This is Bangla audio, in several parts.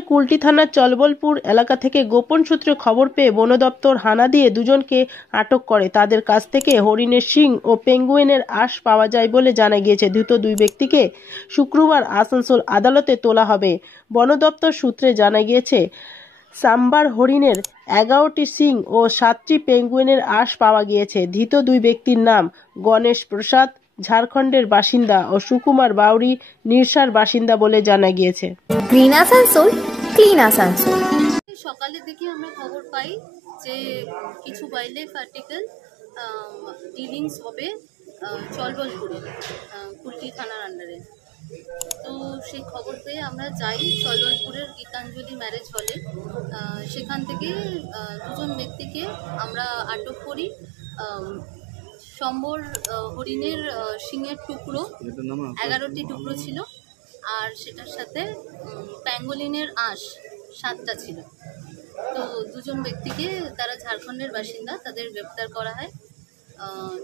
আসানসোলের কুলটি থানার চলবলপুর এলাকা থেকে গোপন সূত্রে খবর পেয়ে বন দপ্তর হানা দিয়ে দুজনকে আটক করে। তাদের কাছ থেকে হরিণের শিং ও পেঙ্গুইনের আঁশ পাওয়া যায় বলে জানা গিয়েছে। ধৃত দুই ব্যক্তিকে শুক্রবার আসানসোল আদালতে তোলা হবে। বন দপ্তর সূত্রে জানা গিয়েছে, সাম্বার হরিণের 11টি শিং ও 7টি পেঙ্গুইনের আঁশ পাওয়া গিয়েছে। ধৃত দুই ব্যক্তির নাম গণেশ প্রসাদ, ঝাড়খণ্ডের বাসিন্দা, ও সুকুমার বাউরি, নিরসার বাসিন্দা বলে জানা গিয়েছে। Green Asansol, clean Asansol. সকালের দিকে আমরা খবর পাই যে কিছু ওয়াইল্ডলাইফ আর্টিকেল ডিলিংস হবে চলবলপুরে, কুলটি থানার আন্ডারে। তো সেই খবর পেয়ে আমরা যাই চলবলপুরের গীতাঞ্জলি ম্যারেজ হলে। সেখান থেকে দুজন ব্যক্তিকে আমরা আটক করি। সম্বর হরিণের শিংয়ের টুকরো 11টি টুকরো ছিল, আর সেটার সাথে প্যাঙ্গোলিনের আঁশ 7টা ছিল। তো দুজন ব্যক্তিকে, তারা ঝাড়খণ্ডের বাসিন্দা, তাদের গ্রেপ্তার করা হয়।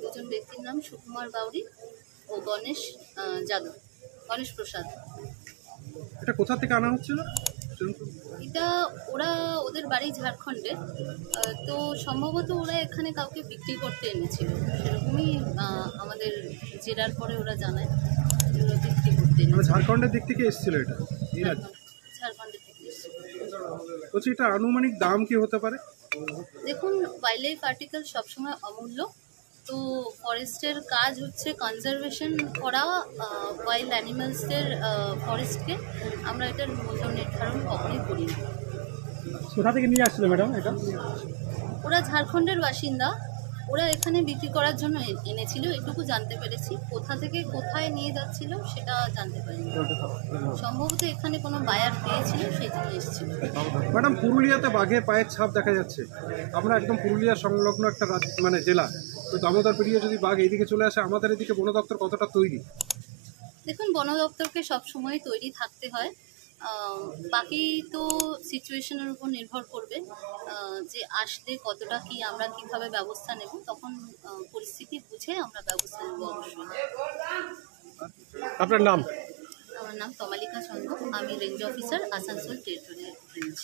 দুজন ব্যক্তির নাম সুকুমার বাউরি ও গণেশ প্রসাদ। এটা কোথা থেকে আনা হচ্ছিল? এটা ওদের বাড়ি ঝাড়খণ্ডে, তো সম্ভবত ওরা এখানে কাউকে বিক্রি করতে এনেছিল, সেরকমই আমাদের জেরার পরে ওরা জানায় ওরা বিক্রি করতে এনেছিল। ঝাড়খণ্ডের দিক থেকে এসেছিল এটা? ঝাড়খণ্ডের থেকে এসেছিল। বলছি, এটা আনুমানিক দাম কি হতে পারে? দেখুন, ওয়াইল্ডলাইফ আর্টিকেল সবসময় অমূল্য। তো ফরেস্টের কাজ হচ্ছে কনজারভেশন করা ওয়াইল্ড অ্যানিমালসদের, ফরেস্টকে। আমরা এটার মূল্য নির্ধারণ কখনই করি না। কোথা থেকে নিয়ে আসছিল ম্যাডাম এটা? ওরা ঝাড়খণ্ডের বাসিন্দা, ওরা এখানে বিক্রি করার জন্য এনেছিল, এটুকু জানতে পেরেছি। কোথা থেকে কোথায় নিয়ে যাচ্ছিল সেটা জানতে পারিনি। সম্ভবত এখানে কোনো বায়ার পেয়েছিল, সেই জন্য এসেছিল। ম্যাডাম, পুরুলিয়াতে বাঘের পায়ের ছাপ দেখা যাচ্ছে। আমরা একদম পুরুলিয়া সংলগ্ন একটা জেলা, তো দামোদর পেরিয়ে যদি বাঘ এইদিকে চলে আসে, আমাদের এদিকে বন দপ্তর কতটা তৈরি? দেখুন, বন দপ্তরকে সবসময় তৈরি থাকতে হয়। বাকি তো সিচুয়েশনের উপর নির্ভর করবে যে আসলে কতটা কি আমরা কিভাবে ব্যবস্থা নেব, তখন পরিস্থিতি বুঝে আমরা ব্যবস্থা নেব অবশ্যই। আপনার নাম? আমার নাম তমালিকা চন্দ্র, আমি range officer, Asansol territorial range.